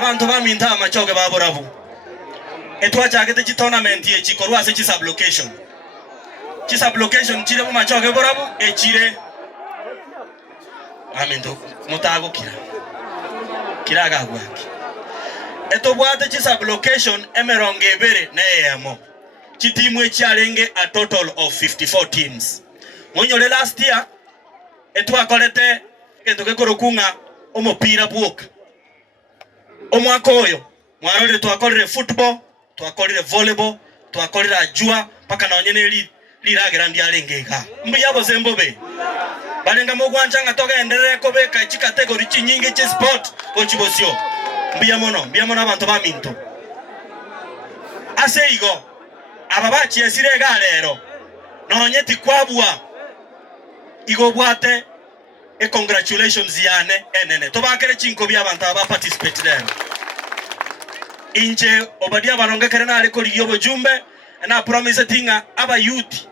abantu baminta amachoke baborabu etwachagete chi tournament ye chikorwa se chi sublocation chire mu machoke borabu echire aminto mutago kiraga gwaki etobwate chi sublocation emeronge bere na emo chitimu echiarenge a total of 54 teams. Monyole last year etwakolete kendo kekorokunga omopira bwoka omwaka oyo mwarore twakorire football, twakorire volleyball, twakorire ajua paka naonyene liragera ndiarengega mbiyabo zembobe balenga mogwanchanga togenderere kobeka chi category chinyinge chi sport kochibosio mbiyamono abantu baminto ase igo aba bachiesire galero nonyeti kwabua igo bwate congratulations yane enene tobakere chinko bya abantu aba participate there inje Obadiah Barongo kerena ali ko liyo bojumbe na promise tinga aba youth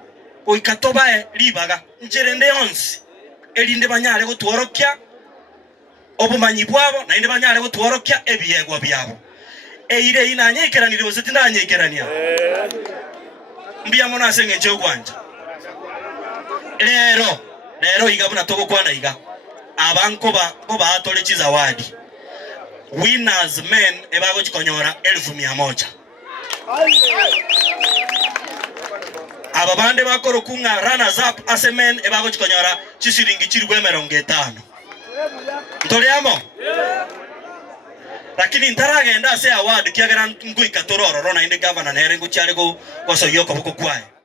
oikatoba libaga njerende onsi elinde banyale gotworokia obumanyi bwabo na inde banyale gotworokia ebiyegwa byabo eire inanyekeranire bose ndanyekerania mbiya mona senge nje gwanje lero igabuna togo kwana iga abankoba boba atole chizawadi winners men ebago chikonyora 1100 ababande bakoro kunga runners up asemen ebago chikonyora chisiringi chirwe 50 ntoliamo lakini ntaragenda se award kiagera ngui katororo rona inde governor nerengo chiarego kwaso yoko boko kwae